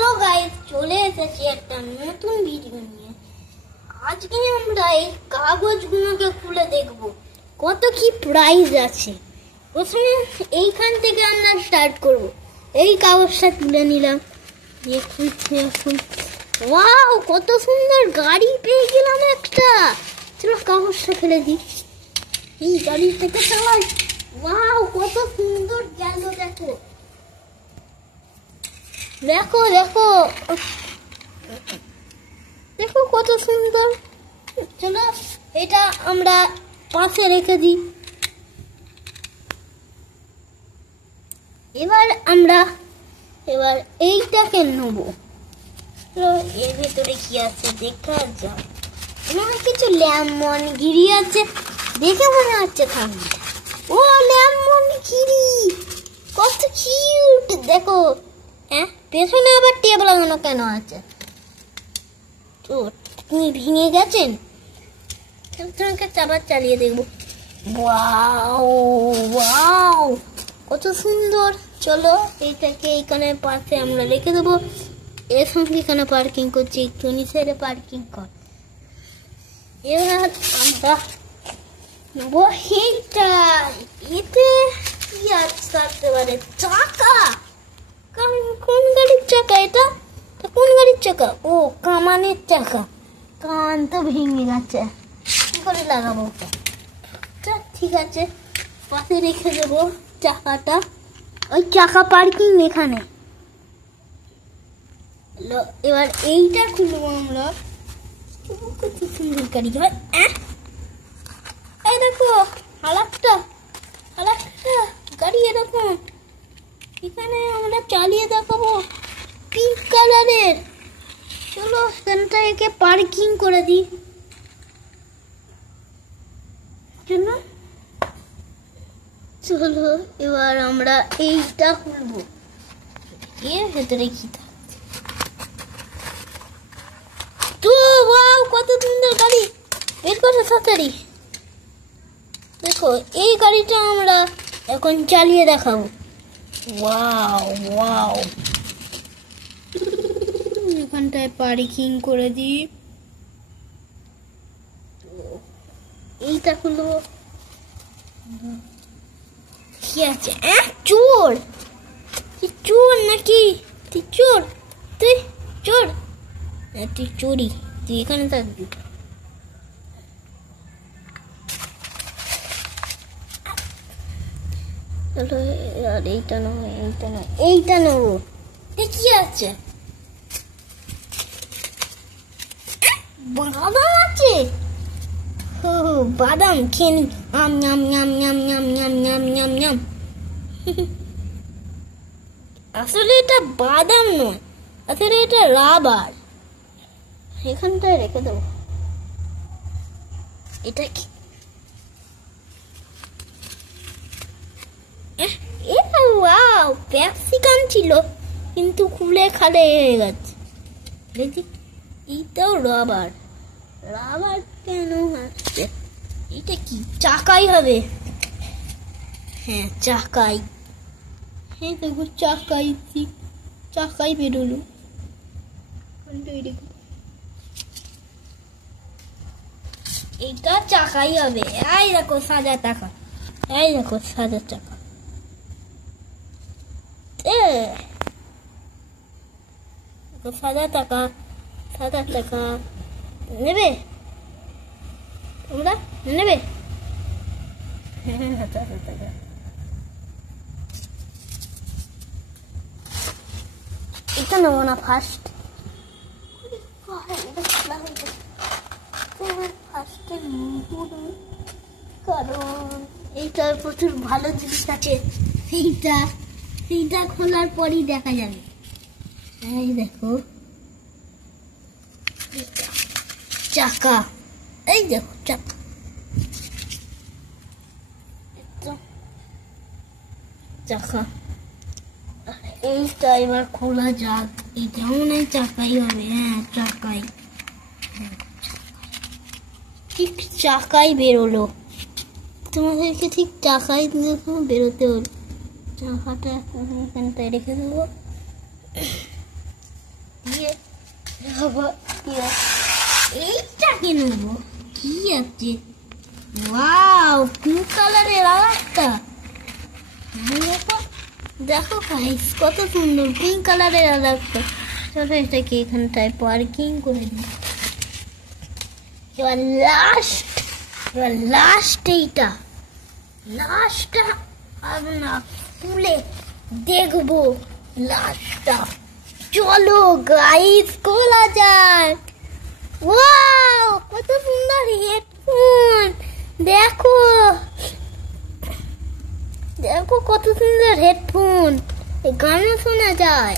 Hello guys, চলে এসেছি একটা নতুন ভিডিও নিয়ে। আজকে আমরা এই কাগজগুলোকে খুলে দেখব কত কি প্রাইস আছে। প্রথমে এইখান থেকে আমরা স্টার্ট করব। এই কাগজটা তুলে নিলাম, ওয়াও কত সুন্দর গাড়ি পেয়ে গেলাম একটা। চলো কাগজটা ফেলে দিই, এই গাড়ি থেকে চালাই। ওয়াও কত সুন্দর গেল, দেখো দেখো দেখো দেখো কত সুন্দর। চলো এটা আমরা পাশে রেখে দিই। এবার এইটাকে নেবো। এর ভেতরে কি আছে দেখা যাক। মনে কিছু লেমন গিরি আছে, দেখে মনে হচ্ছে ঠান্ডা। ও লেমন গিরি কত কিউট, দেখো। হ্যাঁ, পেছনে আবার টেপ লাগানো কেন আছে? তো তুমি ভেঙে গেছেন, তোমাকে আবার চালিয়ে দেখবো। ওয়াও ওয়াও কত সুন্দর। চলো এইটাকে এইখানে পাশে আমরা রেখে দেবো। এর সঙ্গে এখানে পার্কিং করছি, একটু নিচে পার্কিং কর। এবার আমরা নেবো এইটা। এতে কি আছে থাকতে পারে? চাকা। কোন গাড়ির চাকা এটা? কোন গাড়ির চাকা? ও কামানের চাকা। কান তো ভেঙে গেছে, কি করে লাগাবো ওটা? ঠিক আছে, পাশে রেখে দেবো চাকাটা। ওই চাকা পার্কিং এখানে। এবার এইটা খুলবো আমরা। কত সুন্দর গাড়ি হয়। এই দেখো আরেকটা গাড়ি এরকম। এখানে আমরা চালিয়ে দেখাবো, পিঙ্ক কালারের। চলো সেখানটা একে পার্কিং করে দিই। চলো এবার আমরা এইটা খুলবো। এর ভেতরে কি থাকছে? তো ওয়াও কত সুন্দর গাড়ি, বের করো তাড়াতাড়ি। দেখো এই গাড়িটা আমরা এখন চালিয়ে দেখাবো। ওয়াও ওয়াও, এখানটায় পার্কিং করে দিই। এইটা খুলবো। কি আছে? চোর। চোর নাকি? তুই চোর? তুই চোর? তুই চোরি, তুই এখানে থাকবি। আর এইটা নেবো, এইটা নেবো। কি আছে? বাদাম আছে। বাদাম খেয়ে নি। আম নাম নাম নাম নাম নাম নাম নাম নাম। আসলে এটা বাদাম নয়, আসলে এটা রাবার। এখানটায় রেখে দেবো। এটা কি? এটা ওয়াও ক্যাপসিকাম ছিল, কিন্তু খুলে খালে হয়ে গেছে। দেখি এইটাও রাবার। রাবার কেন আসছে? এটা কি চাকাই হবে? হ্যাঁ চাকাই। হ্যাঁ দেখো চাকাই বেরোলো। এইটা চাকাই হবে। এই দেখো সাদা চাকা, এই দেখো সাদা চাকা। সাদা চাকা নেবে তোমরা? নেবে? এটা নেবো না ফার্স্ট। কারণ এইটার প্রচুর ভালো জিনিস আছে। এইটা খোলার পরই দেখা যাবে। এই দেখো চাকা, এই দেখো চাকা। এইটা এবার খোলা যাক। এটা মনে হয় চাকাই হবে। হ্যাঁ চাকাই, ঠিক চাকাই বেরোলো। তোমাদেরকে ঠিক চাকাই বেরোতে হলো। চাকাটা এখানটায় রেখে দেবো। আবার কি আছে? এইটাকে নেবো। কি আছে? ওয়াও, পিঙ্ক কালারের আরেকটা। দেখো দেখো গাইস, কত সুন্দর পিঙ্ক কালারের আরেকটা। চলো এটাকে এখানটায় পার্কিং করে দিই। এবার লাস্ট এইটা, লাস্টটা আমরা খুলে দেখবো লাস্টটা। চলো গাইস, খোলা যাক। ওয়াও, কত সুন্দর হেডফোন। দেখো দেখো কত সুন্দর হেডফোন, গানও শোনা যায়।